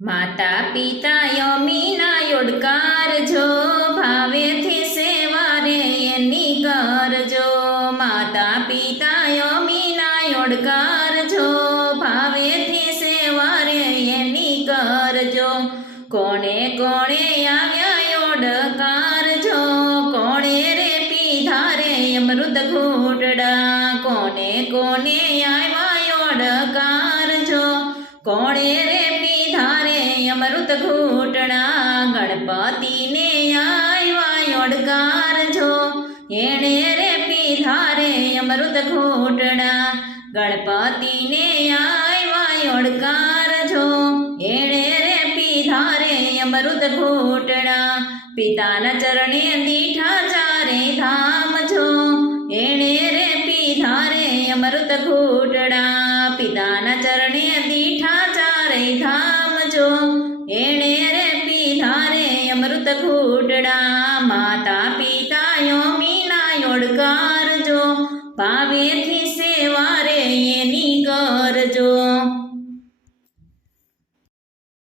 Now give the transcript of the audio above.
માતા પિતા યમીના યોડકારજો ભાવેથી સેવા રે એની કરજો માતા પિતા યમીના યોડકારજો ભાવેથી સેવા રે એની કરજો કોણે કોણે આવ્યા યોડકારજો કોણે રે પીધા રે અમૃત ઘૂંટડા કોને કોને આવ્યા યોડકારજો કોણે રે પીધા રે અમૃત ઘૂંટણા, ગણપતિને આવ્યા યોડકારજો એણે રે પીધા રે અમૃત ઘૂંટણા, ગણપતિને આવ્યા યોડકારજો એણે રે પીધા રે અમૃત ઘૂંટણા, પિતાના ચરણે દીઠા ચારે ધામ જો. એણે રે પીધા રે અમૃત ઘૂંટણા, પિતાના ચરણે દીઠા ચારે ધામ જો. એણે રે પીધા રે અમૃત ઘૂંટણા માતા પિતા યમીના યોડકાર ભાવેથી